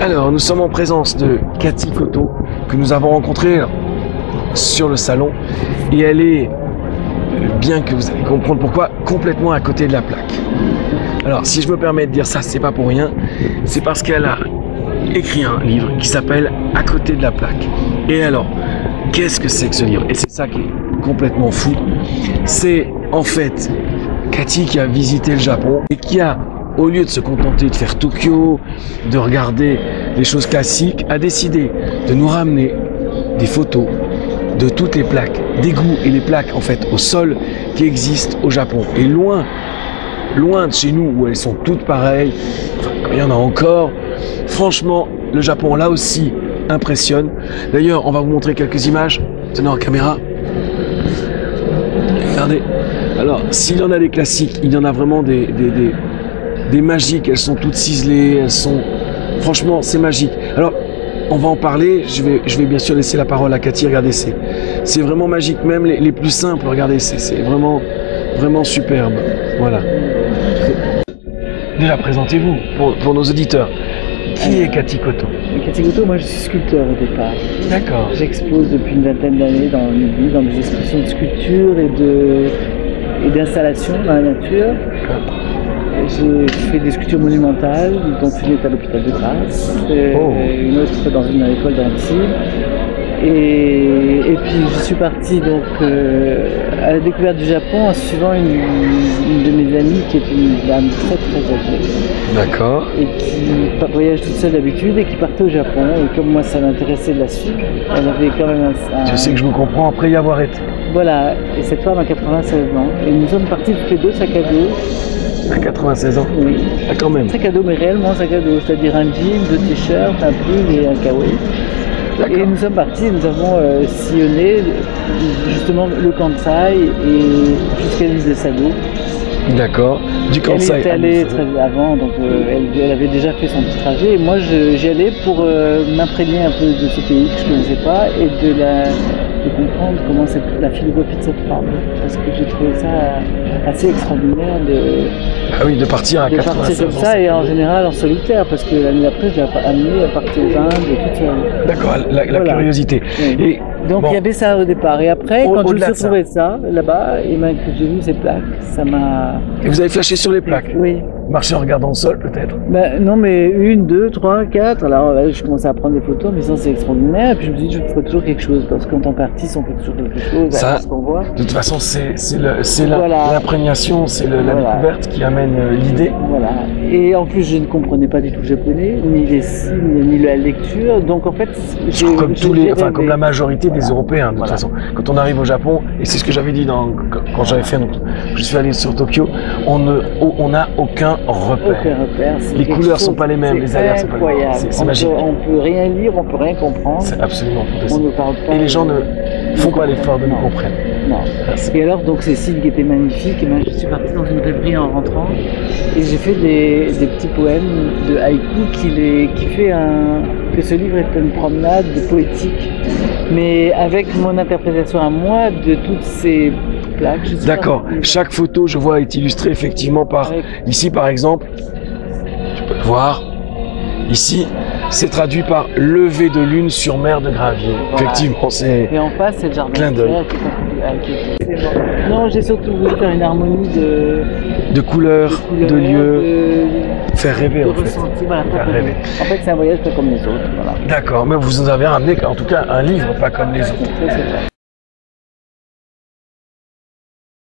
Alors, nous sommes en présence de Cathy Cotto, que nous avons rencontrée sur le salon. Et elle est, bien que vous allez comprendre pourquoi, complètement à côté de la plaque. Alors, si je me permets de dire ça, c'est pas pour rien. C'est parce qu'elle a écrit un livre qui s'appelle À côté de la plaque. Et alors, qu'est-ce que c'est que ce livre? Et c'est ça qui est complètement fou. C'est en fait Cathy qui a visité le Japon et qui a, au lieu de se contenter de faire Tokyo, de regarder les choses classiques, a décidé de nous ramener des photos de toutes les plaques d'égout et les plaques en fait au sol qui existent au Japon. Et loin de chez nous où elles sont toutes pareilles, enfin, il y en a encore. Franchement, le Japon là aussi impressionne. D'ailleurs, on va vous montrer quelques images. Tenez en caméra. Regardez. Alors, s'il y en a des classiques, il y en a vraiment des magiques. Elles sont toutes ciselées. Elles sont... Franchement, c'est magique. Alors, on va en parler. Je vais bien sûr laisser la parole à Cathy. Regardez, c'est vraiment magique. Même les plus simples, regardez, c'est vraiment superbe. Voilà. Déjà, présentez-vous pour nos auditeurs. Qui est Cathy Cotto? Cathy Cotto, moi je suis sculpteur au départ. D'accord. J'expose depuis une vingtaine d'années dans des expositions de sculpture et d'installation dans la nature. J'ai fait des sculptures monumentales, dont une est à l'hôpital de Grasse, une autre dans une école d'Annecy. Et puis je suis partie donc à la découverte du Japon en suivant une de mes amies qui est une dame très âgée. D'accord. Et qui voyage toute seule d'habitude et qui partait au Japon. Et comme moi ça m'intéressait de la suivre, elle avait quand même Je sais que je vous comprends après y avoir été. Voilà, et cette femme a 96 ans. Et nous sommes partis tous les deux sac à dos. À 96 ans? Oui. Ah, quand même. Sac à dos, mais réellement sac à dos, c'est-à-dire un jean, deux t-shirts, un pull et un kawaii. Et nous sommes partis, nous avons sillonné justement le Kansai et jusqu'à l'île de Sado. D'accord. Du Kansai. Elle était allée très avant, donc elle avait déjà fait son petit trajet. Et moi, j'y allais pour m'imprégner un peu de ce pays que je ne connaissais pas et de comprendre comment la philosophie de cette femme. Parce que j'ai trouvé ça assez extraordinaire Ah oui, de partir à 96 comme ça et en général en solitaire, parce que l'année d'après, je l'ai amenée à partir aux Indes et toute seule. D'accord, la voilà. Curiosité. Oui. Et donc il y avait ça au départ. Et après, quand je me suis retrouvé ça là-bas, et que j'ai vu ces plaques, ça m'a... Et vous avez flashé sur les plaques? Oui. Marcher en regardant le sol, peut-être? Ben, non, mais 1, 2, 3, 4. Alors là, je commençais à prendre des photos, mais ça, c'est extraordinaire. Et puis je me suis dit, je ferai toujours quelque chose. Parce qu'en tant qu'artiste, on fait toujours quelque chose. Ça, ce qu'on voit. De toute façon, c'est l'imprégnation, c'est la découverte qui amène l'idée. Voilà. Et en plus, je ne comprenais pas du tout le japonais, ni les signes, ni la lecture. Donc en fait, comme la majorité des Européens, de toute façon. Quand on arrive au Japon, et c'est ce que j'avais dit quand j'avais fait, je suis allé sur Tokyo, on n'a aucun repère. Les couleurs sont pas les mêmes, les aléas sont pas les mêmes. C'est magique. On peut rien lire, on peut rien comprendre. C'est absolument fantastique. On ne parle pas. Et les gens ne font pas l'effort de nous comprendre. Non. Et alors, donc, Cécile qui était magnifique, et ben, je suis partie dans une rêverie en rentrant, et j'ai fait des petits poèmes de haïku qui fait que ce livre est une promenade poétique, mais avec mon interprétation à moi de toutes ces plaques. D'accord. Chaque photo, je vois, est illustrée effectivement par... Ici, par exemple, tu peux le voir, ici, c'est traduit par lever de lune sur mer de gravier. Voilà. Effectivement, c'est... Et en face, c'est le jardin clin d'œil. Non, j'ai surtout voulu faire une harmonie de couleurs, de lieux, faire rêver en fait. Ressenti, voilà, faire rêver. En fait, c'est un voyage pas comme les autres. Voilà. D'accord, mais vous nous avez ramené en tout cas un livre pas comme les autres.